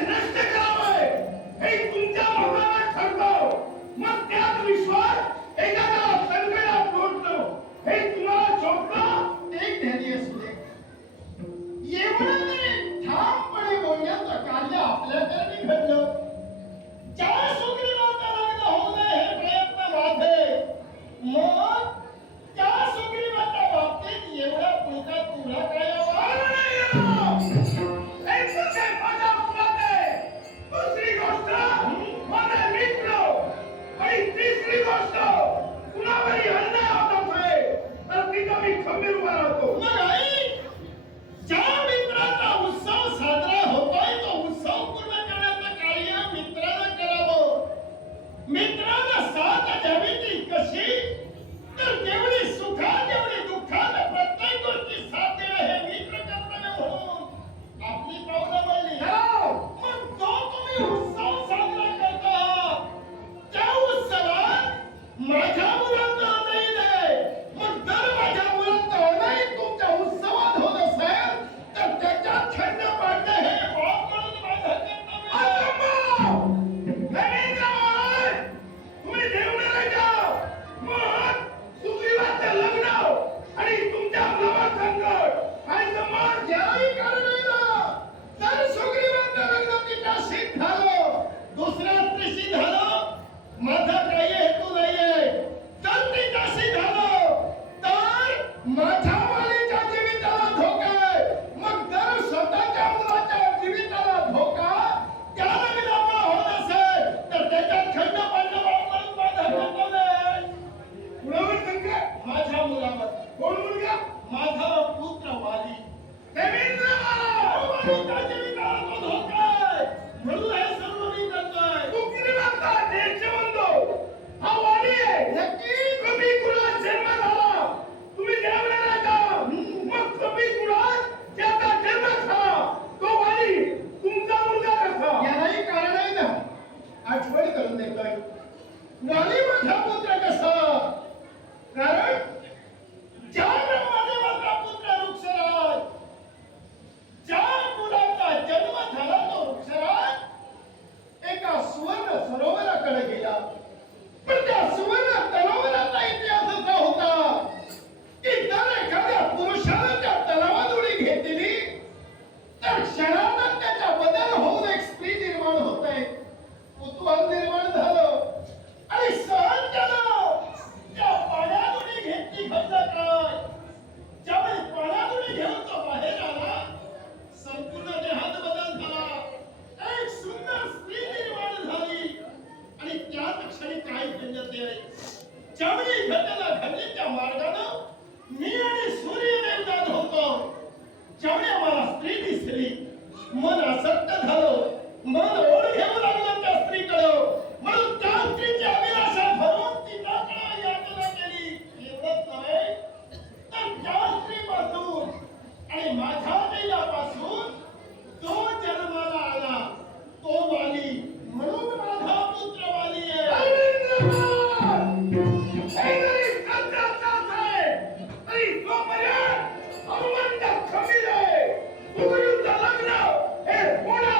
नष्ट करावे हे तुमच्या मनाला ठरतं. मग त्यात विश्वास एखाद्या संकटात लोटतो हे तुम्हाला शोभतं. एक धैर्य असू दे. एवढं तरी ठामपणे बोलण्याचं कार्य आपल्याकडे घडलं. ज्या सुग्रीवाचा लग्न होऊ नये हे प्रयत्न माझे, मग त्या सुग्रीवाच्या बाबतीत एवढा पुढचा तुला काय माझ्या मुलाचे दुसरी गोष्ट माझे मित्र आणि तिसरी गोष्ट कुणावरही अन्याय होत असेल तर तिथं मी खंबीर उभा राहतो. मग आई, ज्या मित्राचा उत्सव साजरा होतोय तो उत्सव पूर्ण करण्याचं कार्य मित्रानं करावं. मित्रानं साथ द्यावी ती कशी, तर जेवढी सुखात तेवढी दुःखात प्रत्येक गोष्टी साथ देणं हे मित्र कर्तव्य म्हणून आपली पावलं बोलली. मग जो तुम्ही उत्सव साजरा करता आहात, त्या उत्सवात माझ्या मुलांचं हृदय आहे. मग जर माझ्या मुलांचं हृदय तुमच्या उत्सवात होत असेल तर त्याच्यात खंड पाडणे हे बाप म्हणून माझं कर्तव्य आहे. तुम्ही देवणारे जा. मग सुग्रीवाचं लग्न आणि तुमच्या मुलावर संकट काय संबंध? याही कारणानं जर सुग्रीवाचं लग्न तिच्याशी झालं, दुसऱ्या स्त्रीशी झालं, माझा काही हेतू नाहीये. जर तिच्याशी झालं तर माझ्या वालीच्या जीविताला धोका आहे. मग जर स्वतःच्या मुलाच्या जीविताला धोका त्या लग्नामुळे होत असेल तर त्याच्यात खंड पाडणं म्हणून माझं कर्तव्य आहे. कुणावर संकट? माझ्या मुलावर. कोण मुलगा? माझा पुत्र वाली. देवेंद्र वालीच्या जीविताला तो धोका आहे. म्हणून हे सर्व मी करतोय. सुग्रीवाचा देशबंधू हा वाली आहे. नक्की कवी कुळात जन्म झाला. तुम्ही देवणारा जा. मग कवी कुळात ज्याचा जन्म झाला तो वाली तुमचा मुलगा कसा? यालाही कारण आहे ना. आठवण करून देतोय. वाली माझा पुत्र कसा, कारण ज्या ब्रह्मदेवाचा पुत्र वृक्षराज, ज्या मुलाचा जन्म झाला तो वृक्षराज एका सुवर्ण सरोवराकडे गेला. पण त्या सुवर्ण तलावाचा इतिहास असा होता की जर एखाद्या पुरुषानं त्या तलावात उडी घेतली तर क्षणार्धात त्याच्या बदल होऊन एक स्त्री निर्माण होते. कुतूहल निर्माण झालं आणि सहन केलं. त्या पाण्यात उडी घेतली घडलं काय? ज्यावेळी पाण्यात उडी घेऊन तो बाहेर आला, संपूर्ण देहात बदल झाला. एक सुंदर स्त्री निर्माण झाली. आणि त्याच क्षणी काय घडलं ते, ज्यावेळी घटना घडली त्या मार्गानं मी आणि सूर्य देवदान होतो. ज्यावेळी आम्हाला स्त्री दिसली, मन आसक्त झालं, मन ओढ घेऊ लागलं त्या स्त्रीकडं. म्हणून त्या स्त्रीची अभिलाषा भरून तिच्याकडे यातना केली. एवढंच नव्हे तर त्या स्त्रीपासून आणि माझ्या पिल्यापासून जो जन्माला आला तो वाली, म्हणून माझा पुत्र वाली आहे. हनुमंत खमीर आहे. सुग्रीवचं लग्न हे होणार